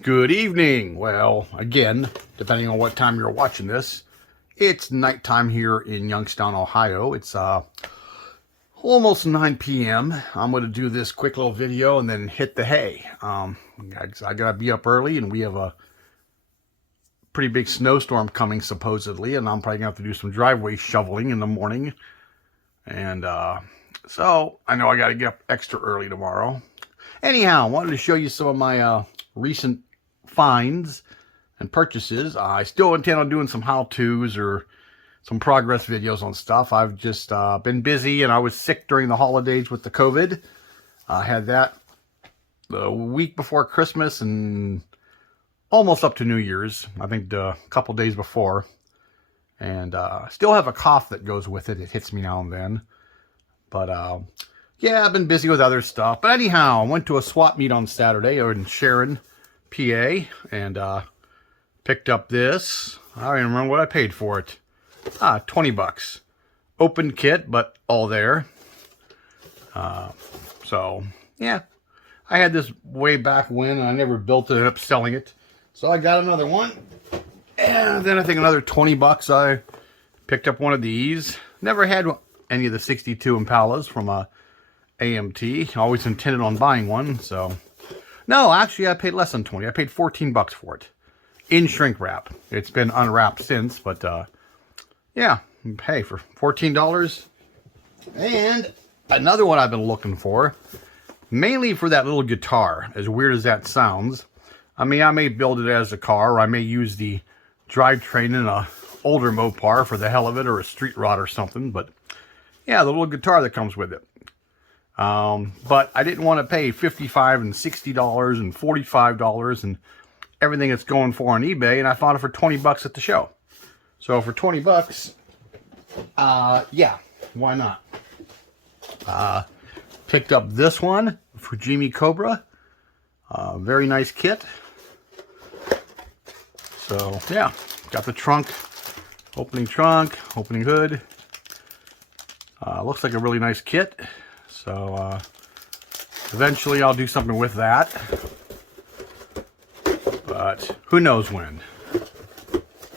Good evening. Well, again, depending on what time you're watching this, it's nighttime here in Youngstown, Ohio. It's almost 9 p.m. I'm going to do this quick little video and then hit the hay. I got to be up early, and we have a pretty big snowstorm coming supposedly, and I'm probably going to have to do some driveway shoveling in the morning. And so I know I got to get up extra early tomorrow. Anyhow, I wanted to show you some of my recent finds and purchases. I still intend on doing some how-tos or some progress videos on stuff. I've just been busy, and I was sick during the holidays with the COVID. I had that the week before Christmas and almost up to New Year's. I think a couple days before. And still have a cough that goes with it. It hits me now and then. But yeah, I've been busy with other stuff. But anyhow, I went to a swap meet on Saturday in Sharon, PA, and picked up this. I don't even remember what I paid for it. 20 bucks. Open kit, but all there. So, yeah. I had this way back when, and I never built it, ended up selling it. So I got another one. And then I think another 20 bucks, I picked up one of these. Never had any of the 62 Impalas from AMT. Always intended on buying one, so... No, actually, I paid less than 20. I paid 14 bucks for it. In shrink wrap. It's been unwrapped since, but, yeah. Hey, for $14. And another one I've been looking for. Mainly for that little guitar, as weird as that sounds. I mean, I may build it as a car, or I may use the drivetrain in a older Mopar for the hell of it, or a street rod or something. But, yeah, the little guitar that comes with it. But I didn't want to pay $55 and $60 and $45 and everything it's going for on eBay, and I found it for 20 bucks at the show. So for 20 bucks, yeah, why not? Picked up this one, Fujimi Cobra. Very nice kit. So yeah, got the trunk, opening hood. Looks like a really nice kit. So, eventually I'll do something with that, but who knows when.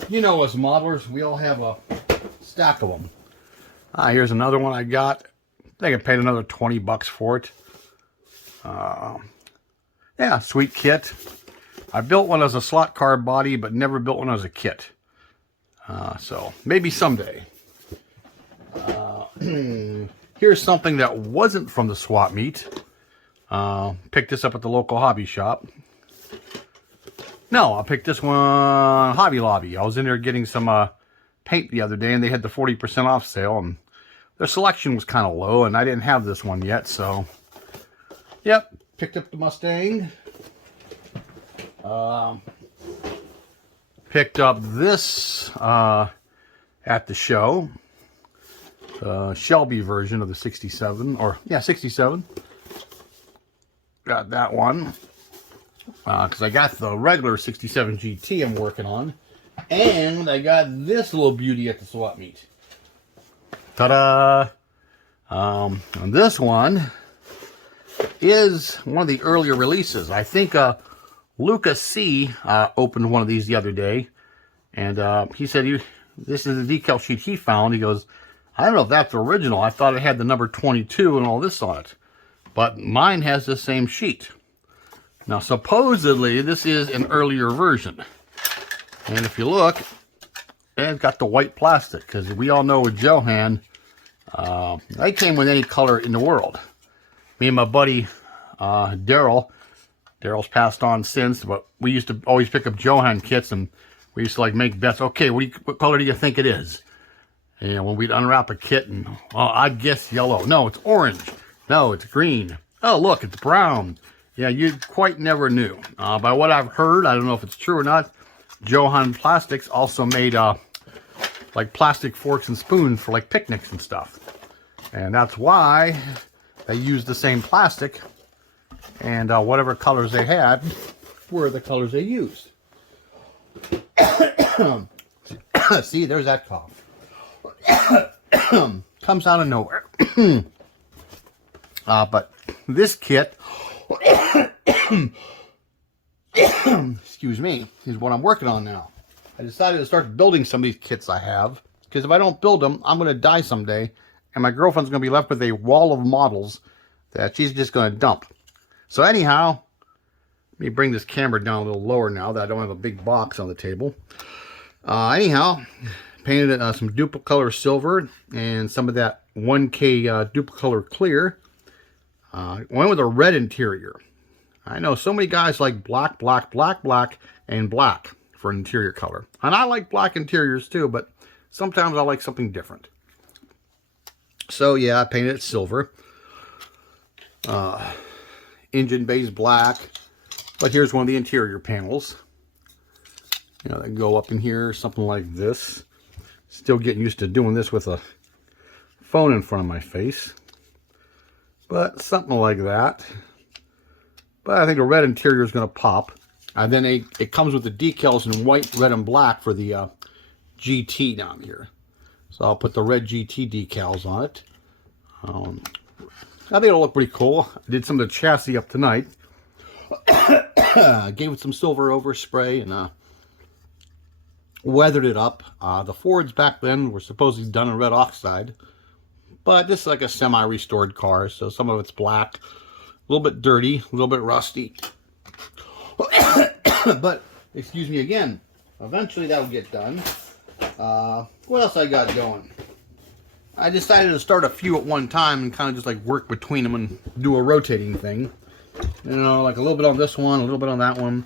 You know, as modelers, we all have a stack of them. Here's another one I got. I think I paid another 20 bucks for it. Yeah, sweet kit. I built one as a slot car body, but never built one as a kit. So, maybe someday. Here's something that wasn't from the swap meet. Picked this up at the local hobby shop. No, I picked this one Hobby Lobby. I was in there getting some paint the other day, and they had the 40% off sale, and their selection was kind of low, and I didn't have this one yet, so... Yep, picked up the Mustang. Picked up this at the show. Shelby version of the 67, or yeah, 67. Got that one because I got the regular 67 GT I'm working on, and I got this little beauty at the swap meet. Ta-da! And this one is one of the earlier releases. I think Lucas C opened one of these the other day, and he said this is the decal sheet he found. He goes, I don't know if that's the original. I thought it had the number 22 and all this on it. But mine has the same sheet. Now, supposedly, this is an earlier version. And if you look, it's got the white plastic. Because we all know with Johan, they came with any color in the world. Me and my buddy, Daryl. Daryl's passed on since. But we used to always pick up Johan kits. And we used to like make bets. Okay, what color do you think it is? And when we'd unwrap a kit, and I'd guess yellow. No, it's orange. No, it's green. Oh, look, it's brown. Yeah, you quite never knew. By what I've heard, I don't know if it's true or not, Johan Plastics also made like plastic forks and spoons for like picnics and stuff. And that's why they used the same plastic, and whatever colors they had were the colors they used. See, there's that cough. Comes out of nowhere. But this kit excuse me, is what I'm working on now. I decided to start building some of these kits I have, because if I don't build them, I'm going to die someday, and my girlfriend's going to be left with a wall of models that she's just going to dump. So anyhow, let me bring this camera down a little lower now that I don't have a big box on the table. Anyhow, painted some Duplicolor silver and some of that 1K Duplicolor clear. Went with a red interior. I know so many guys like black, black, black, black, and black for an interior color. And I like black interiors too, but sometimes I like something different. So yeah, I painted it silver. Engine base black. But here's one of the interior panels. You know, they go up in here, something like this. Still getting used to doing this with a phone in front of my face. But something like that. But I think the red interior is going to pop. And then it comes with the decals in white, red, and black for the GT down here. So I'll put the red GT decals on it. I think it'll look pretty cool. I did some of the chassis up tonight. Gave it some silver overspray and weathered it up. The Fords back then were supposedly done in red oxide. But this is like a semi-restored car, so some of it's black. A little bit dirty, a little bit rusty. But, excuse me again, eventually that'll get done. What else I got going? I decided to start a few at one time and kind of just like work between them and do a rotating thing. You know, like a little bit on this one, a little bit on that one.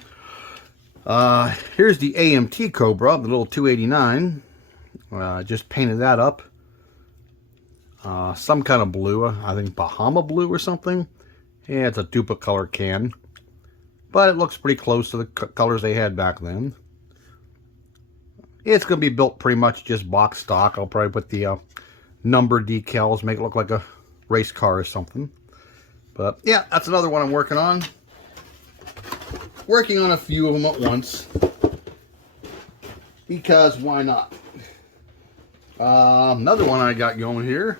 Here's the AMT Cobra, the little 289. Just painted that up. Some kind of blue, I think Bahama blue or something. Yeah, it's a Duplicolor can. But it looks pretty close to the colors they had back then. It's going to be built pretty much just box stock. I'll probably put the number decals, make it look like a race car or something. But yeah, that's another one I'm working on. Working on a few of them at once. Because why not? Another one I got going here.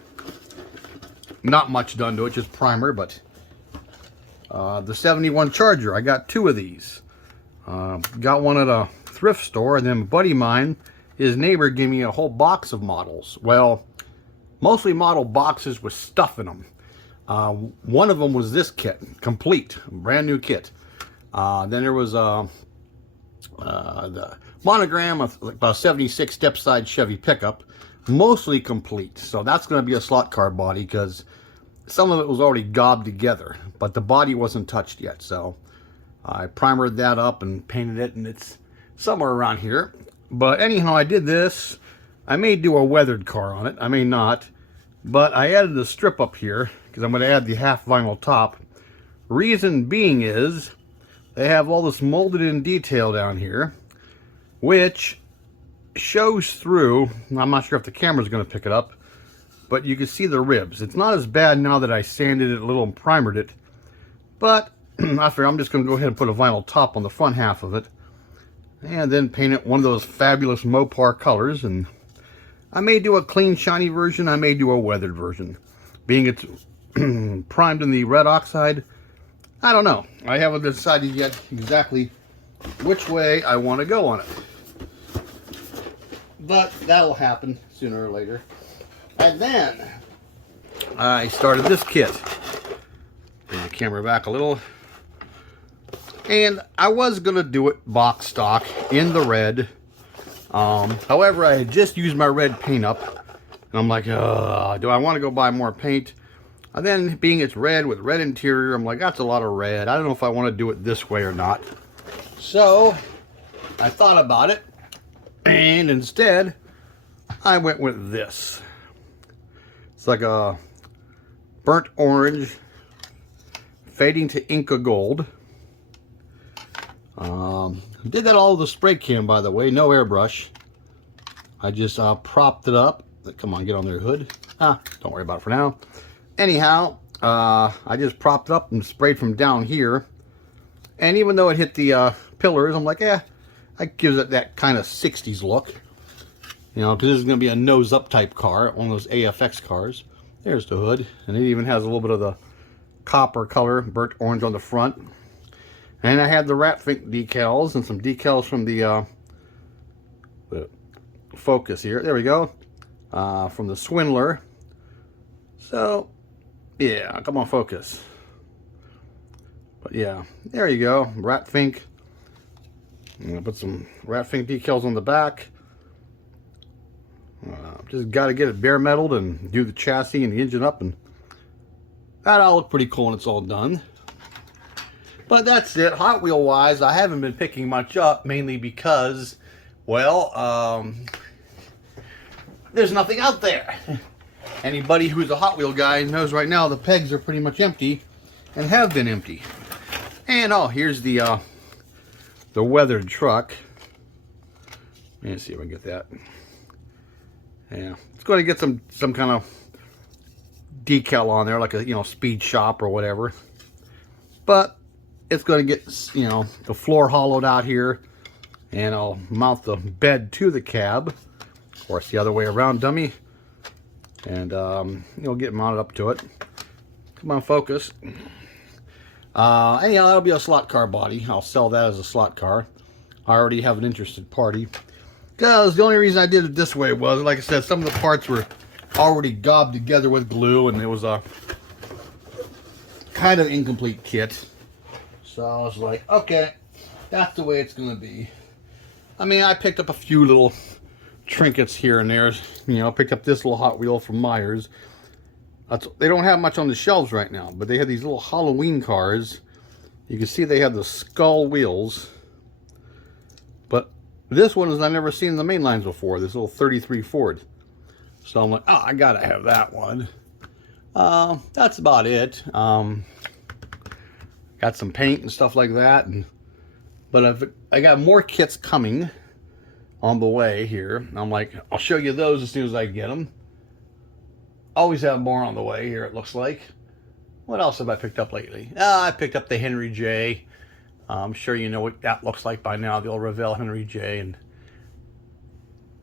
Not much done to it, just primer, but the 71 Charger. I got two of these. Got one at a thrift store, and then a buddy of mine, his neighbor, gave me a whole box of models. Well, mostly model boxes with stuff in them. One of them was this kit, complete, brand new kit. Then there was the monogram of about 76 step-side Chevy pickup, mostly complete. So that's going to be a slot car body because some of it was already gobbed together, but the body wasn't touched yet. So I primered that up and painted it, and it's somewhere around here. But anyhow, I did this. I may do a weathered car on it. I may not. But I added the strip up here because I'm going to add the half vinyl top. Reason being is they have all this molded in detail down here, which shows through. I'm not sure if the camera's going to pick it up, but you can see the ribs. It's not as bad now that I sanded it a little and primered it, but I figure I'm just going to go ahead and put a vinyl top on the front half of it and then paint it one of those fabulous Mopar colors. And I may do a clean shiny version, I may do a weathered version. Being it's primed in the red oxide, I don't know. I haven't decided yet exactly which way I want to go on it. But that'll happen sooner or later. And then I started this kit. Bring the camera back a little. And I was going to do it box stock in the red. However, I had just used my red paint up. And I'm like, do I want to go buy more paint? And then, being it's red with red interior, I'm like, that's a lot of red. I don't know if I want to do it this way or not. So, I thought about it. And instead, I went with this. It's like a burnt orange, fading to Inca gold. Did that all with the spray can, by the way, no airbrush. I just propped it up. Come on, get on there, hood. Don't worry about it for now. Anyhow, I just propped it up and sprayed from down here. And even though it hit the pillars, I'm like, that gives it that kind of 60s look. You know, because this is going to be a nose-up type car, one of those AFX cars. There's the hood. And it even has a little bit of the copper color, burnt orange on the front. And I had the Ratfink decals and some decals from the Focus here. There we go. From the Swindler. So, yeah, come on, focus. But yeah, there you go. Ratfink. I'm going to put some Ratfink decals on the back. Just got to get it bare metaled and do the chassis and the engine up, and that'll look pretty cool when it's all done. But that's it. Hot Wheel wise, I haven't been picking much up, mainly because, well, there's nothing out there. Anybody who's a Hot Wheel guy knows right now the pegs are pretty much empty and have been empty. And oh, here's the weathered truck. Let me see if I can get that. Yeah, it's going to get some kind of decal on there, like a Speed Shop or whatever. But it's going to get the floor hollowed out here, and I'll mount the bed to the cab. Of course, the other way around, dummy. And get mounted up to it. Come on, focus. Anyhow, that'll be a slot car body. I'll sell that as a slot car. I already have an interested party. Because the only reason I did it this way was, like I said, some of the parts were already gobbed together with glue, and it was a kind of incomplete kit. So I was like, okay, that's the way it's going to be. I mean, I picked up a few little trinkets here and there. Picked up this little Hot Wheel from Myers. They don't have much on the shelves right now, but they have these little Halloween cars. You can see they have the skull wheels. But this one is I've never seen in the main lines before, this little 33 Ford. So I'm like, oh, I gotta have that one. That's about it. Got some paint and stuff like that. But I got more kits coming on the way here. I'm like, I'll show you those as soon as I get them. Always have more on the way here, it looks like. What else have I picked up lately? I picked up the Henry J. I'm sure you know what that looks like by now, the old Revell Henry J. And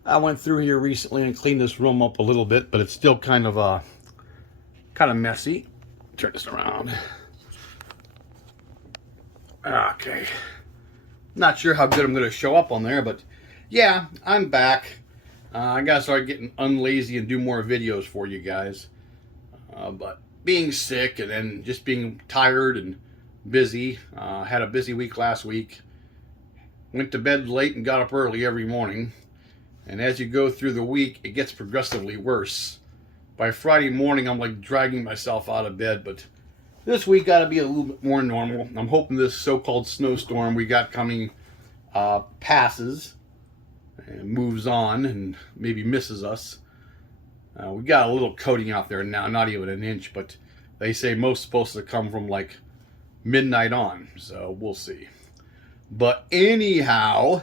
I went through here recently and cleaned this room up a little bit, but it's still kind of messy. Turn this around. Okay. Not sure how good I'm going to show up on there, but yeah, I'm back. I gotta start getting unlazy and do more videos for you guys. But being sick and then just being tired and busy. Had a busy week last week. Went to bed late and got up early every morning. And as you go through the week, it gets progressively worse. By Friday morning, I'm like dragging myself out of bed. But this week got to be a little bit more normal. I'm hoping this so-called snowstorm we got coming passes and moves on and maybe misses us. We got a little coating out there now, not even an inch, but they say most supposed to come from like midnight on, so we'll see. But anyhow,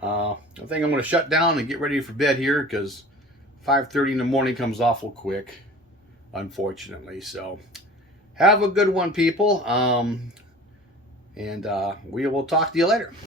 I think I'm going to shut down and get ready for bed here because 5:30 in the morning comes awful quick, unfortunately. So have a good one, people, and we will talk to you later.